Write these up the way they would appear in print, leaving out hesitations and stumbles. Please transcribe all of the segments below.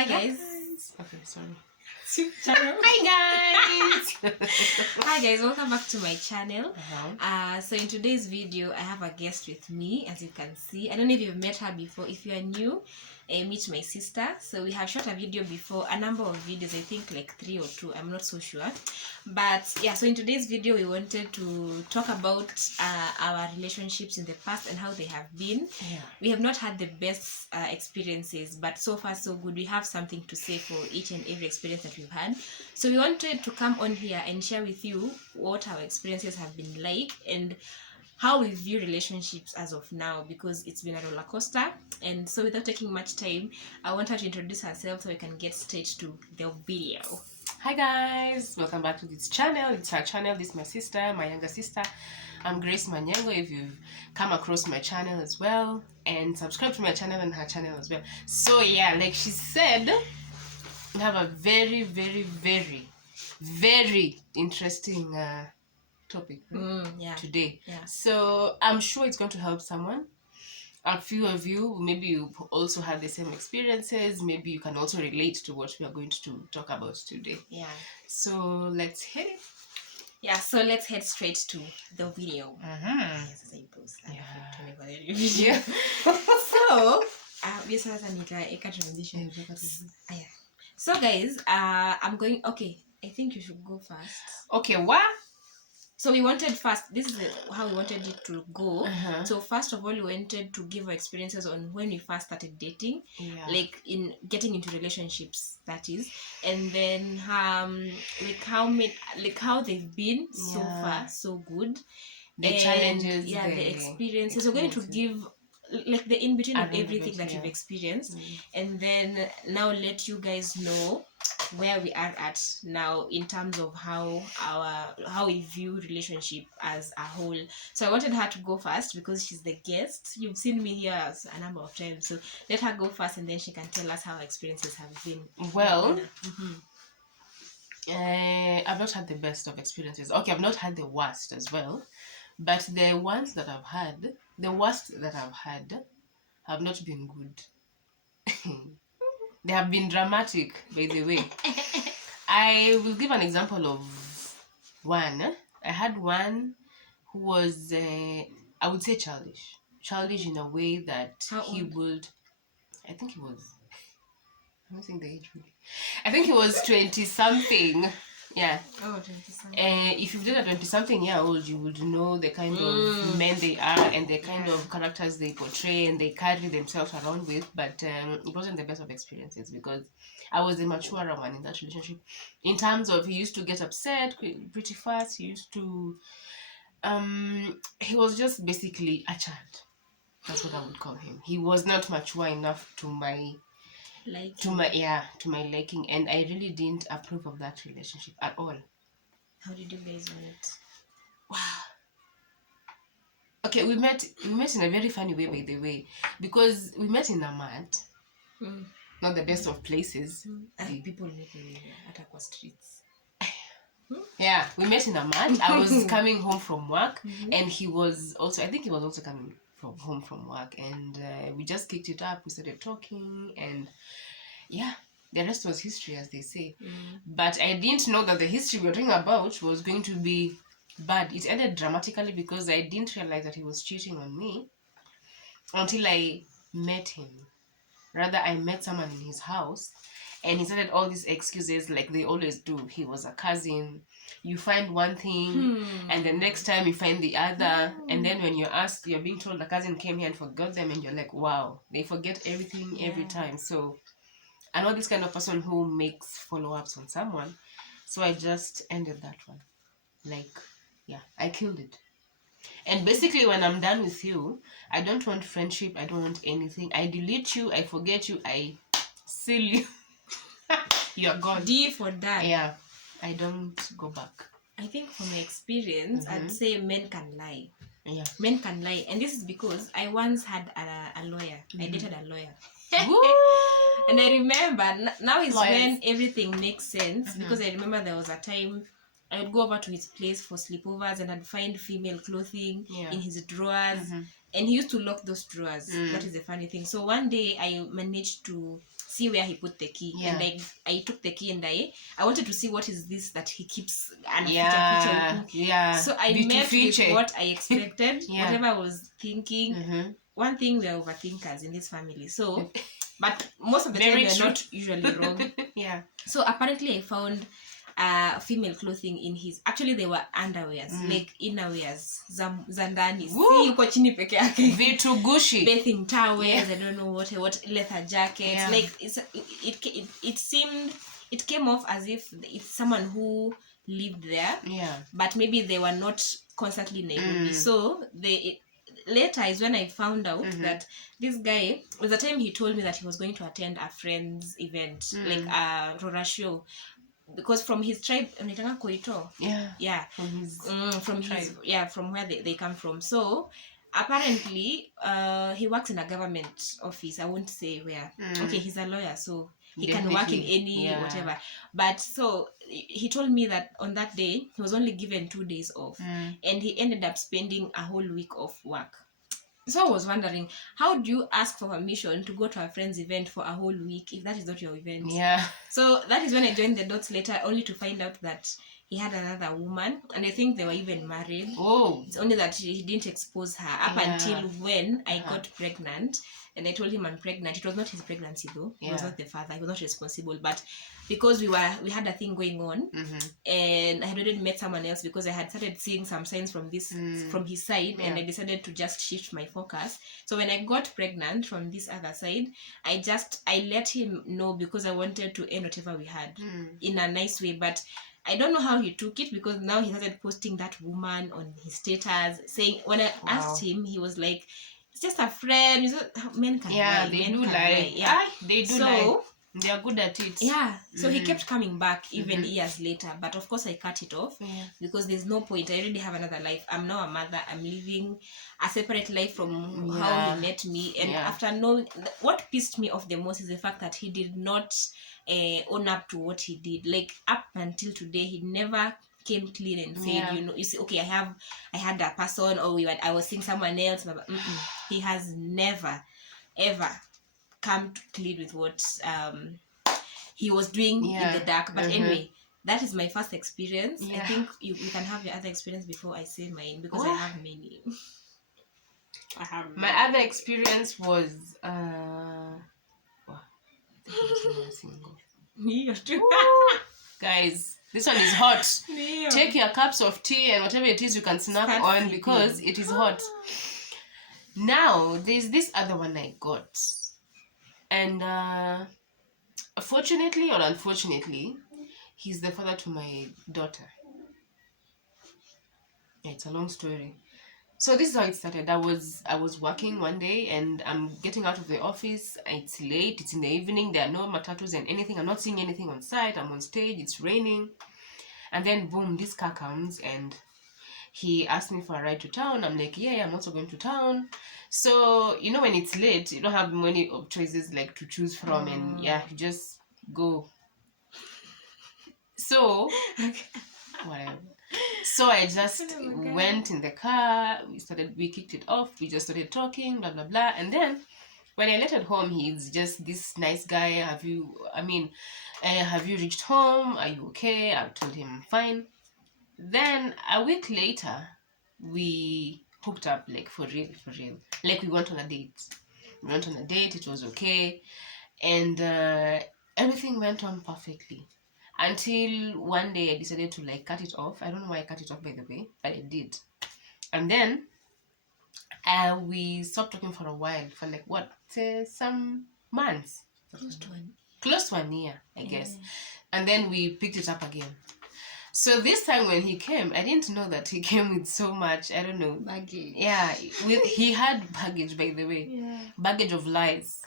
Hi guys. Okay, sorry. Hi guys. Hi guys, welcome back to my channel. So in today's video I have a guest with me, as you can see. I don't know if you've met her before. If you are new, meet my sister. So we have shot a video before, a number of videos, I think like 3 or 2, I'm not so sure. But yeah, so in today's video we wanted to talk about our relationships in the past and how they have been. We have not had the best experiences, but so far so good. We have something to say for each and every experience that we've had. So we wanted to come on here and share with you what our experiences have been like and how we view relationships as of now, because it's been a roller coaster. And so without taking much time, I want her to introduce herself so we can get straight to the video. Hi guys, welcome back to this channel. It's her channel. This is my sister, my younger sister. I'm Grace Manyango. If you've come across my channel as well, and subscribe to my channel and her channel as well. So yeah, like she said, we have a very interesting topic today. So I'm sure it's going to help someone. A few of you, maybe you also have the same experiences. Maybe you can also relate to what we are going to talk about today. So let's hit it. So let's head straight to the video. So guys, I'm going. Okay, I think you should go first. Okay, what? So we wanted first, this is how we wanted it to go. So first of all, we wanted to give our experiences on when we first started dating, like in getting into relationships, that is, and then like how they've been so far so good, the challenges, the experiences. We're going to give like the in between of everything that we've experienced, and then now let you guys know where we are at now in terms of how we view relationship as a whole. So I wanted her to go first because she's the guest. You've seen me here a number of times, so let her go first and then she can tell us how her experiences have been. Well, I've not had the best of experiences. Okay, I've not had the worst as well, but the ones that I've had, the worst that I've had, have not been good. They have been dramatic, by the way. I will give an example of one. I had one who was, I would say, childish in a way that he would, I think he was, I'm not saying the age really. I think he was 20 something. Yeah. Oh, 20 something. If you've done a 20 something year old, you would know the kind of men they are and the kind of characters they portray and they carry themselves around with. But it wasn't the best of experiences because I was the maturer one in that relationship. In terms of, he used to get upset pretty fast. He used to, he was just basically a child. That's what I would call him. He was not mature enough to my liking, and I really didn't approve of that relationship at all. How did you guys meet? Wow. Okay, we met in a very funny way, by the way, because we met in a mat. Not the best of places. People meet at Aqua streets. Yeah, we met in a mat. I was coming home from work, and he was also, I think he was also coming home from work, and we just kicked it up. We started talking, and yeah, the rest was history, as they say. But I didn't know that the history we were talking about was going to be bad. It ended dramatically because I didn't realize that he was cheating on me until I met him. Rather, I met someone in his house, and he started all these excuses like they always do. He was a cousin. You find one thing, and the next time you find the other. And then when you're asked, you're being told the cousin came here and forgot them, and you're like, wow, they forget everything every time. So I'm not this kind of person who makes follow-ups on someone. So I just ended that one. Like, yeah, I killed it. And basically, when I'm done with you, I don't want friendship. I don't want anything. I delete you. I forget you. I seal you. You're gone. D for that. Yeah, I don't go back. I think from my experience, I'd say men can lie. Yeah. Men can lie. And this is because I once had a lawyer. I dated a lawyer. And I remember, now is when everything makes sense, because I remember there was a time I would go over to his place for sleepovers and I'd find female clothing in his drawers, and he used to lock those drawers. That is the funny thing. So one day I managed to see where he put the key. And I took the key and I wanted to see what is this that he keeps so I met with what I expected. Whatever I was thinking. One thing, we are overthinkers in this family, so but most of the time we are not usually wrong. So apparently I found female clothing in his, actually they were underwears, like innerwears za ndani, si uko chini peke yake, vitu gushi, bathing towels, I don't know what leather jackets, like it seemed, it came off as if it's someone who lived there, but maybe they were not constantly in Nairobi. So later is when I found out that this guy, at the time he told me that he was going to attend a friend's event, like a Rora show, because from his tribe, Koito. From where they come from. So apparently he works in a government office. I won't say where. Okay, he's a lawyer, so he can work in any whatever. But so he told me that on that day he was only given 2 days off, and he ended up spending a whole week of work. So I was wondering, how do you ask for permission to go to a friend's event for a whole week if that is not your event? So that is when I joined the dots later, only to find out that he had another woman, and I think they were even married. It's only that he didn't expose her up until when I got pregnant, and I told him I'm pregnant. It was not his pregnancy though. He was not the father. He was not responsible. But because we had a thing going on, and I had already met someone else, because I had started seeing some signs from his side, and I decided to just shift my focus. So when I got pregnant from this other side, I let him know, because I wanted to end whatever we had in a nice way. But I don't know how he took it, because now he started posting that woman on his status, saying, when I asked him, he was like, it's just a friend. Men can lie. They do lie. They do lie. They are good at it. So he kept coming back even years later, but of course I cut it off because there's no point. I already have another life. I'm now a mother. I'm living a separate life from how he met me. And after knowing, what pissed me off the most is the fact that he did not own up to what he did. Like, up until today, he never came clean and said, you see, okay, I had a person, or I was seeing someone else. He has never ever come clean with what he was doing in the dark. But anyway, that is my first experience. I think you can have your other experience before I say mine, because I have many. My other experience was guys, this one is hot. Take your cups of tea and whatever it is you can snack on, because it is hot. Now there's this other one I got, and fortunately or unfortunately, he's the father to my daughter. It's a long story. So this is how it started. I was working one day, and I'm getting out of the office. It's late. It's in the evening. There are no matatus and anything. I'm not seeing anything on site. I'm on stage. It's raining. And then boom, this car comes, and he asked me for a ride to town. I'm like, yeah, I'm also going to town. So, you know, when it's late, you don't have many choices like to choose from, and you just go. So, whatever. So I just went in the car. We kicked it off. We just started talking, blah blah blah. And then when I left at home, he's just this nice guy. Have you reached home? Are you okay? I told him I'm fine. Then a week later, we hooked up, like for real. Like we went on a date. It was okay, and everything went on perfectly. Until one day I decided to like cut it off. I don't know why I cut it off, by the way, but I did. And then we stopped talking for a while, for like some months. Close to 1 year, I guess. And then we picked it up again. So this time when he came, I didn't know that he came with so much, I don't know, baggage. He had baggage, by the way. Baggage of lies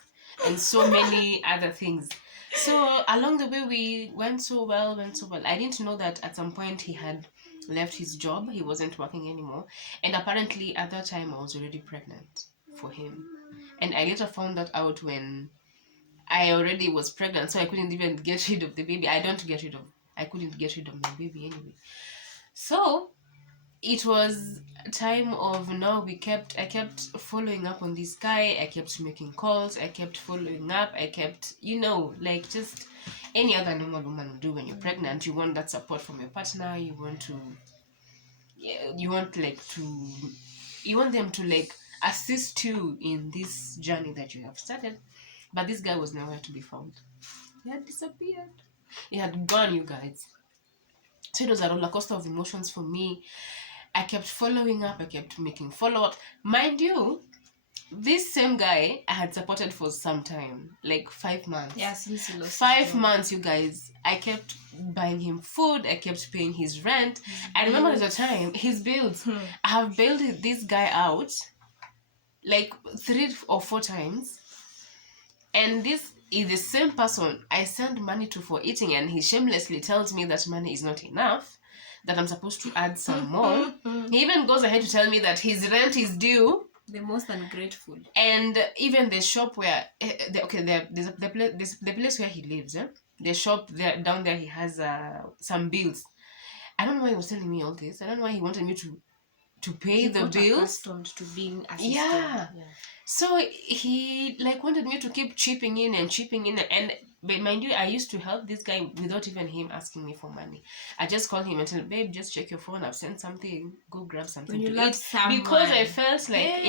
and so many other things. So along the way, we went so well. I didn't know that at some point he had left his job. He wasn't working anymore. And apparently at that time I was already pregnant for him. And I later found that out when I already was pregnant, so I couldn't even get rid of the baby. I couldn't get rid of my baby anyway. So it was a time of I kept following up on this guy. I kept making calls. I kept following up. I kept, like just any other normal woman would do when you're pregnant. You want that support from your partner. You want them to like assist you in this journey that you have started. But this guy was nowhere to be found. He had disappeared. He had gone, you guys. So it was a roller coaster of emotions for me. I kept following up. I kept making follow-up. Mind you, this same guy I had supported for some time, like 5 months. Yeah, since he lost 5 months, you guys. I kept buying him food. I kept paying his rent. I remember at the time, his bills. I have bailed this guy out like 3 or 4 times. And this is the same person I send money to for eating, and he shamelessly tells me that money is not enough, that I'm supposed to add some more. He even goes ahead to tell me that his rent is due. The most ungrateful. And even the shop where there's the place where he lives, the shop there down there, he has some bills. I don't know why he was telling me all this. I don't know why he wanted me to pay the bills. Accustomed to being assisted. Yeah. So he like wanted me to keep chipping in, but mind you, I used to help this guy without even him asking me for money. I just call him and tell him, babe, just check your phone. I've sent something. Go grab something to eat. Because I felt like,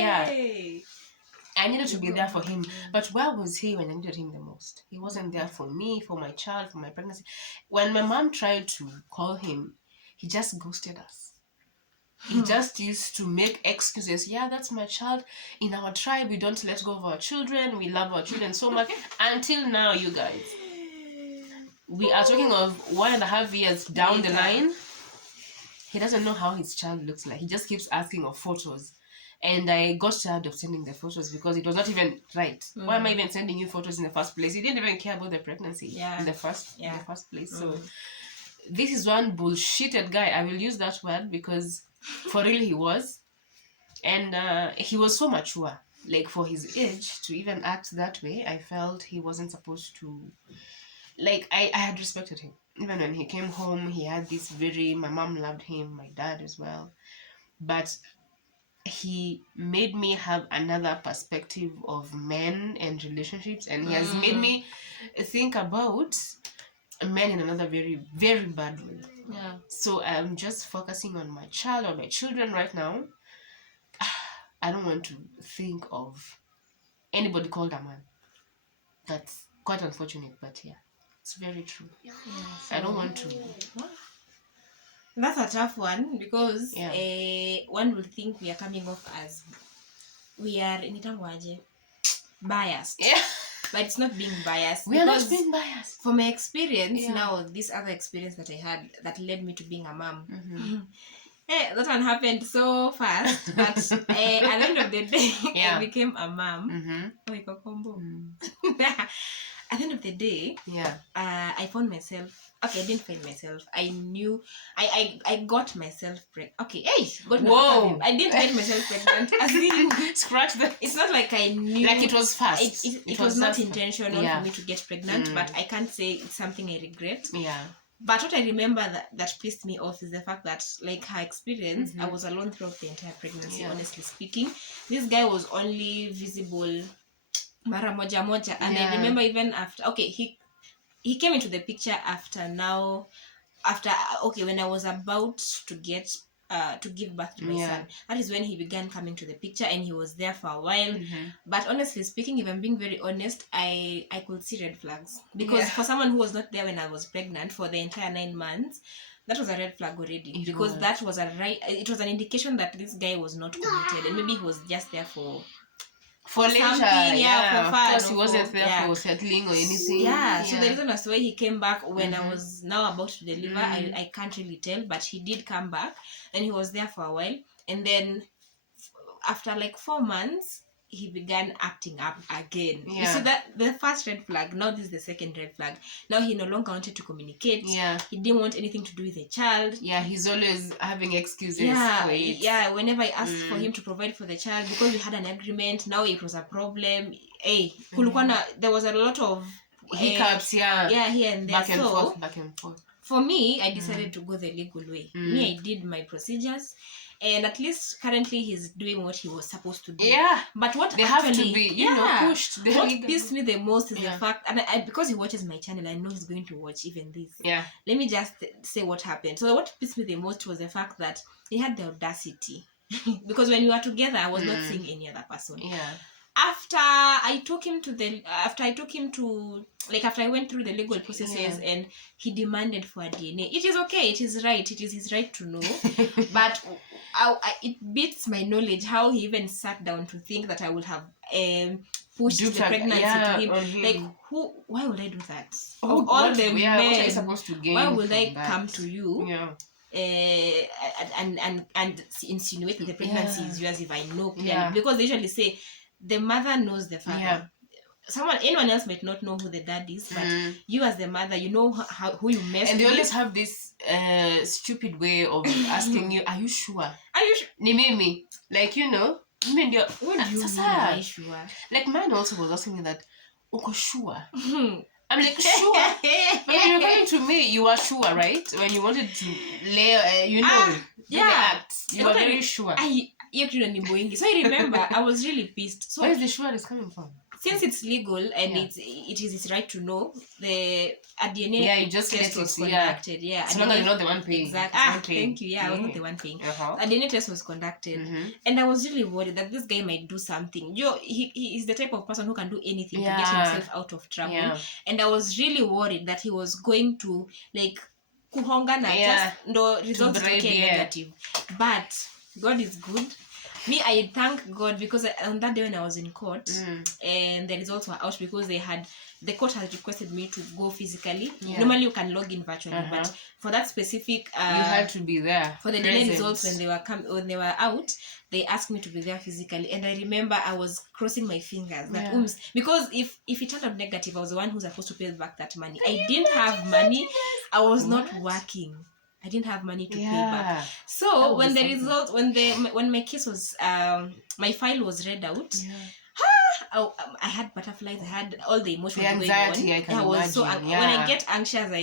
I needed to be there for him. But where was he when I needed him the most? He wasn't there for me, for my child, for my pregnancy. When my mom tried to call him, he just ghosted us. He just used to make excuses. Yeah, that's my child. In our tribe, we don't let go of our children. We love our children so much. Until now, you guys. We are talking of 1.5 years down the line. He doesn't know how his child looks like. He just keeps asking of photos. And I got tired of sending the photos because it was not even right. Why am I even sending you photos in the first place? He didn't even care about the pregnancy in the first place. So this is one bullshitted guy. I will use that word because for real he was. And he was so mature. Like for his age to even act that way, I felt he wasn't supposed to. Like I had respected him. Even when he came home, he had this my mom loved him, my dad as well. But he made me have another perspective of men and relationships, and he has made me think about men in another very, very bad way. So I'm just focusing on my child or my children right now. I don't want to think of anybody called a man. That's quite unfortunate, but yeah, it's very true. So I don't want to. That's a tough one because one will think we are coming off as we are biased. Yeah. But it's not being biased. We are not being biased. For my experience now, this other experience that I had that led me to being a mom. That one happened so fast, but at the end of the day, I became a mom. At the end of the day, I found myself. Okay, I didn't find myself. I knew. I got myself pregnant. Okay, I didn't get myself pregnant. Scratch that. It's not like I knew. Like it was fast. It was not intentional for me to get pregnant, but I can't say it's something I regret. But what I remember that pissed me off is the fact that, like her experience, I was alone throughout the entire pregnancy, honestly speaking. This guy was only visible mara moja. And I remember even after, he came into the picture when I was about to give birth to my son. That is when he began coming to the picture, and he was there for a while. But honestly speaking, if I'm being very honest, I could see red flags. Because for someone who was not there when I was pregnant for the entire 9 months, that was a red flag already. That was it was an indication that this guy was not committed, and maybe he was just there for later, for fun. Because he wasn't there for settling or anything. So the reason as to why he came back when I was now about to deliver, I can't really tell, but he did come back, and he was there for a while, and then after like 4 months, he began acting up again. You see that the first red flag, now this is the second red flag. Now he no longer wanted to communicate. He didn't want anything to do with the child. He's always having excuses for it. Whenever I asked for him to provide for the child, because we had an agreement, now it was a problem. There was a lot of hiccups, here and there. Back and forth. for me, I decided to go the legal way. Me, I did my procedures, and at least currently he's doing what he was supposed to do. Yeah. But what they actually, have to be, you know, pushed. What pissed me the most is the fact, and I, because he watches my channel, I know he's going to watch even this. Yeah. Let me just say what happened. So what pissed me the most was the fact that he had the audacity. Because when we were together, I was not seeing any other person. Yeah. After I went through the legal processes and he demanded for a DNA. It is okay. It is right. It is his right to know. But it beats my knowledge how he even sat down to think that I would have pushed the pregnancy to him. Like, why would I do that? Of all the men, what are you supposed to gain? Why would I come to you? Yeah. And insinuate that the pregnancy is yours if I know clearly, because they usually say the mother knows the father. Anyone else might not know who the dad is, but you as the mother, you know who you messed with. And they always have this stupid way of asking you, are you sure? Are you sure? Ni mimi, like, you know, what do you mean, are you sure? Like, mine also was asking me that, uko sure? I'm like, sure. But when you're coming to me, you are sure, right? When you wanted to lay, do the acts, you are very sure. So I remember I was really pissed. So where is the sure is coming from? Since it's legal and it is his right to know, the DNA test was conducted. So long as you're not the one paying. Exactly. Thank you. I was not the one paying. A DNA test was conducted, and I was really worried that this guy might do something. He is the type of person who can do anything to get himself out of trouble, and I was really worried that he was going to like kuhonga na just no results negative. But God is good. Me, I thank God because on that day when I was in court and the results were out, because the court had requested me to go physically. Normally you can log in virtually, but for that specific you had to be there. For the DNA results when they were out, they asked me to be there physically, and I remember I was crossing my fingers that because if it turned out negative, I was the one who's supposed to pay back that money. I didn't have money. I was not working. I didn't have money to pay back. So when the result, when my case was, my file was read out, I had butterflies. I had all the emotions going on. I was so when I get anxious, I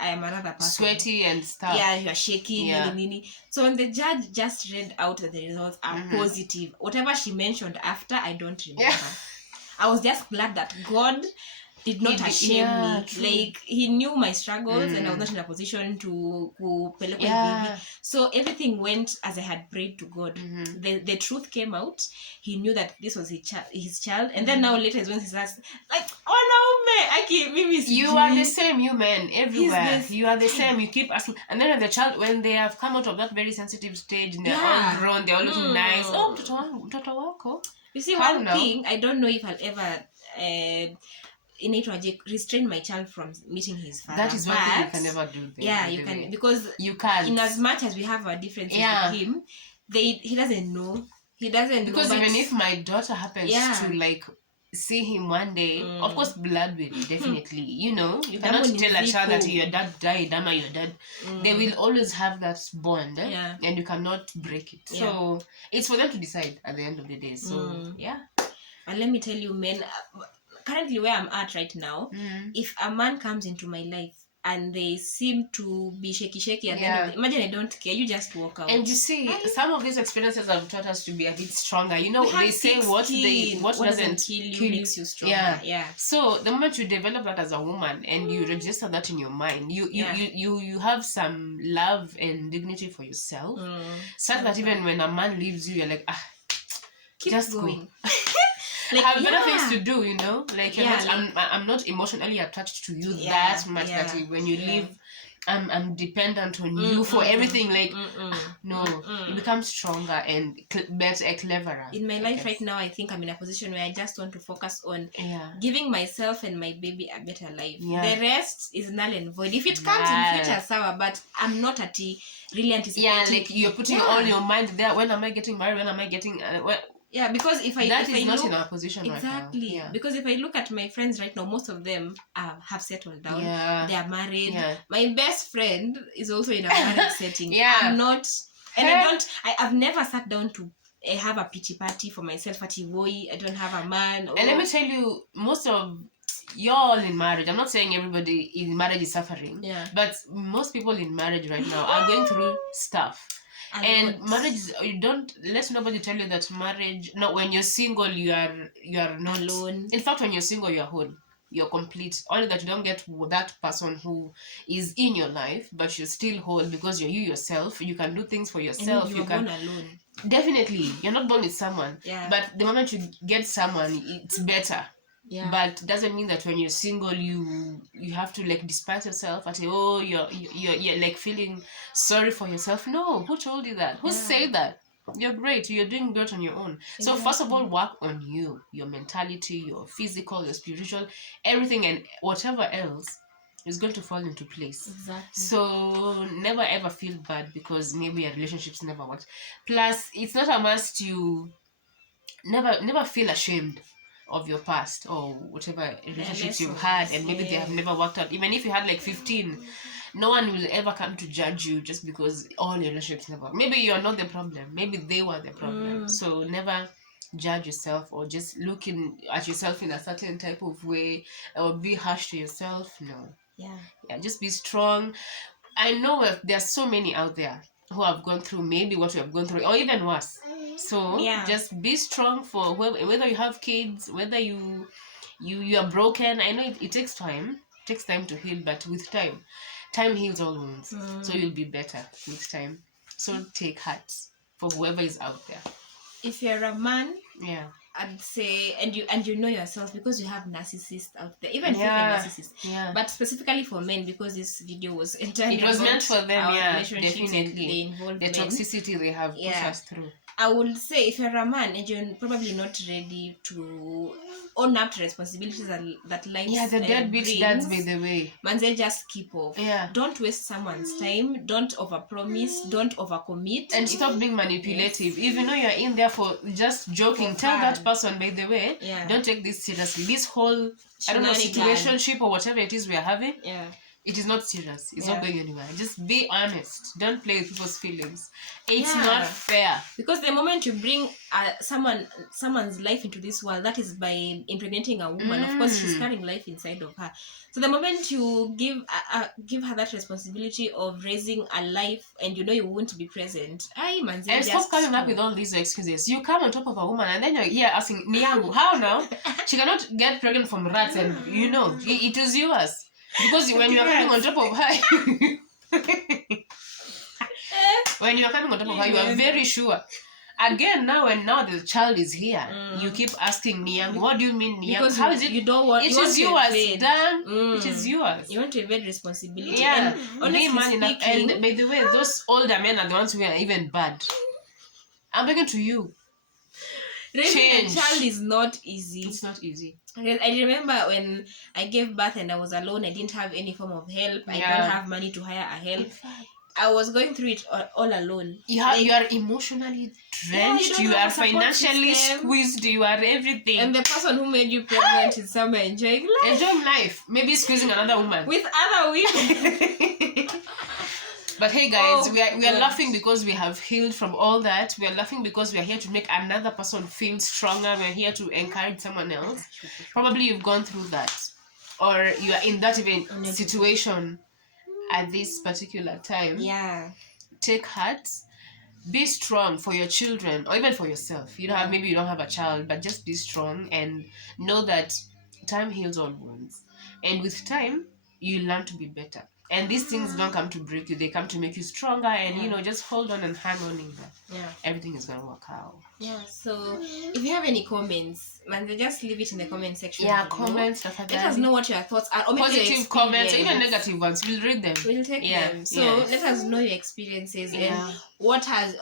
am another person. Sweaty and stuff. Yeah, you are shaking. So when the judge just read out that the results are positive, whatever she mentioned after, I don't remember. I was just glad that God did not shame me. True. Like, he knew my struggles and I was not in a position to so everything went as I had prayed to God. The truth came out. He knew that this was his child, and then now later is when he starts like, you are the same, you men everywhere. You are the same. You keep asking, and then the child, when they have come out of that very sensitive stage and they're all grown, they're all looking nice. Mtoto wako. You see, one thing, I don't know if I'll ever restrain my child from meeting his father. That is what you can never do. You can, because you can't. In as much as we have a difference with him, he doesn't know. He doesn't because know. Even if my daughter happens to like see him one day, of course blood will definitely, you cannot tell a child that your dad died, Ama your dad. They will always have that bond, and you cannot break it. So it's for them to decide at the end of the day. So and let me tell you, men, currently where I'm at right now, if a man comes into my life and they seem to be shaky at the end of the, imagine I don't care, you just walk out. And you see, some of these experiences have taught us to be a bit stronger. They say what doesn't kill you makes you stronger. So the moment you develop that as a woman and you register that in your mind, you have some love and dignity for yourself, such that even when a man leaves you, you're like, keep just going. Like, have better things to do, like I'm not emotionally attached to you that much that when you leave I'm dependent on you for everything. Like you become stronger and better, cleverer. In my life right now, I think I'm in a position where I just want to focus on giving myself and my baby a better life. The rest is null and void. If it comes in future, sour, but I'm not really anticipating. Like you're putting all your mind there. When am I getting married? When am I getting because if I not in our position exactly right now. Because if I look at my friends right now, most of them have settled down. They are married. My best friend is also in a marriage setting. I'm not, and I've never sat down to have a pity party for myself at Iwoi. I don't have a man. And let me tell you, most of you're all in marriage. I'm not saying everybody in marriage is suffering. Yeah. But most people in marriage right now are going through stuff. And marriage is, let nobody tell you that marriage, no, when you're single you are not alone. In fact, when you're single, you're whole, you're complete, only that you don't get that person who is in your life, but you're still whole because you're you yourself. You can do things for yourself. You can born alone. Definitely you're not born with someone. Yeah. But the moment you get someone, it's better. Yeah. But doesn't mean that when you're single you have to like despise yourself and say, oh, you're like feeling sorry for yourself. No, who told you that? Who said that? You're great. You're doing great on your own. Exactly. So first of all, work on you, your mentality, your physical, your spiritual, everything, and whatever else is going to fall into place. Exactly. So never ever feel bad because maybe your relationships never worked. Plus, it's not a must. You never feel ashamed of your past or whatever relationships you've had, and maybe they have never worked out. Even if you had like 15, no one will ever come to judge you just because all your relationships never. Maybe you're not the problem, maybe they were the problem. So never judge yourself or just looking at yourself in a certain type of way or be harsh to yourself. No. Yeah, just be strong. I know there are so many out there who have gone through maybe what you have gone through or even worse. So just be strong for whether you have kids, whether you are broken. I know it takes time. It takes time to heal, but with time heals all wounds. So you'll be better with time. So take heart for whoever is out there. If you're a man, I'd say, and you know yourself, because you have narcissists out there, even female narcissists. But specifically for men, because this video was entirely meant for them. Definitely. The toxicity they have pushed us through. I would say if you're a man and you're probably not ready to own up to responsibilities that life the deadbeat dads, by the way. Manze, just keep off. Don't waste someone's time. Don't overpromise. Don't overcommit. And stop being manipulative. If you know you're in there for just joking, tell that person, by the way, don't take this seriously. This whole situationship or whatever it is we are having, it is not serious. It's not going anywhere. Just be honest. Don't play with people's feelings. It's not fair. Because the moment you bring someone's life into this world, that is by impregnating a woman. Of course, she's carrying life inside of her. So the moment you give her that responsibility of raising a life, and you know you won't be present, and stop coming up with all these excuses. You come on top of a woman and then you're here asking, Niyangu, how now? She cannot get pregnant from rats, and you know it is yours. Because when you are coming on top of her, when you are coming on top of her, you are very sure. Again, now the child is here, you keep asking Niyangu, what do you mean, Niyangu? Because how is it? You don't want. It is yours, damn. It is yours. You want to evade responsibility. Yeah, and honestly speaking, and by the way, those older men are the ones who are even bad. I'm begging to you. Raising a child is not easy. It's not easy. I remember when I gave birth and I was alone. I didn't have any form of help. I don't have money to hire a help. I was going through it all alone. You are emotionally drenched. You are financially squeezed. You are everything. And the person who made you pregnant is somewhere enjoying life. Maybe squeezing another woman. With other women. But hey guys, we are laughing because we have healed from all that. We are laughing because we are here to make another person feel stronger. We are here to encourage someone else. Probably you've gone through that, or you are in that even situation at this particular time. Take heart. Be strong for your children or even for yourself. Maybe you don't have a child, but just be strong and know that time heals all wounds. And with time, you learn to be better. And these things don't come to break you, they come to make you stronger, and just hold on and hang on in there. Everything is gonna work out. So if you have any comments, man, just leave it in the comment section. Comments. Let us know what your thoughts are. Or positive comments, even negative ones, we'll read them. We'll take them. So let us know your experiences and what has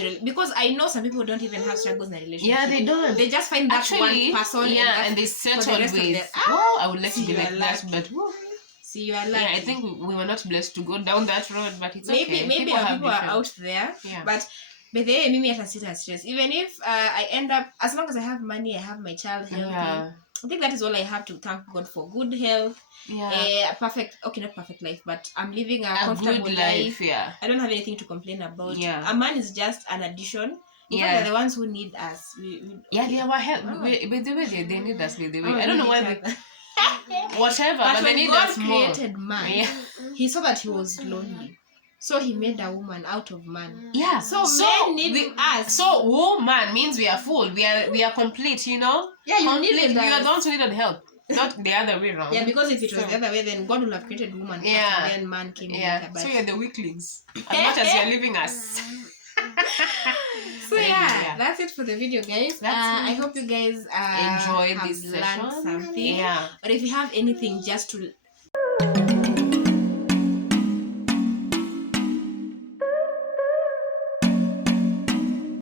your, because I know some people don't even have struggles in a relationship. They don't. They just find that one person and they settle with. I would like to be like that, but see, you are lucky. I think we were not blessed to go down that road, but it's okay. Maybe people are out there, but the way Mimi has stress. Even if I end up, as long as I have money, I have my child healthy. I think that is all I have to thank God for. Good health, not perfect life, but I'm living a comfortable good life. I don't have anything to complain about. A man is just an addition. They're the ones who need us. They are help. By the way, they need us. By the way, I don't know why. whatever, But they when need God us more. created man, he saw that he was lonely. So he made a woman out of man. Yeah. So men need us. So woman means we are full. We are complete, you know? Yeah, you complete. needed us. You are the ones who needed help. Not the other way around. Yeah, because if it was the other way, then God would have created woman first and then man came later. But... So you're the weaklings. As much as you're leaving us. So yeah, that's it for the video, guys. I hope you guys enjoyed have this learned session. something. Yeah. But if you have anything just to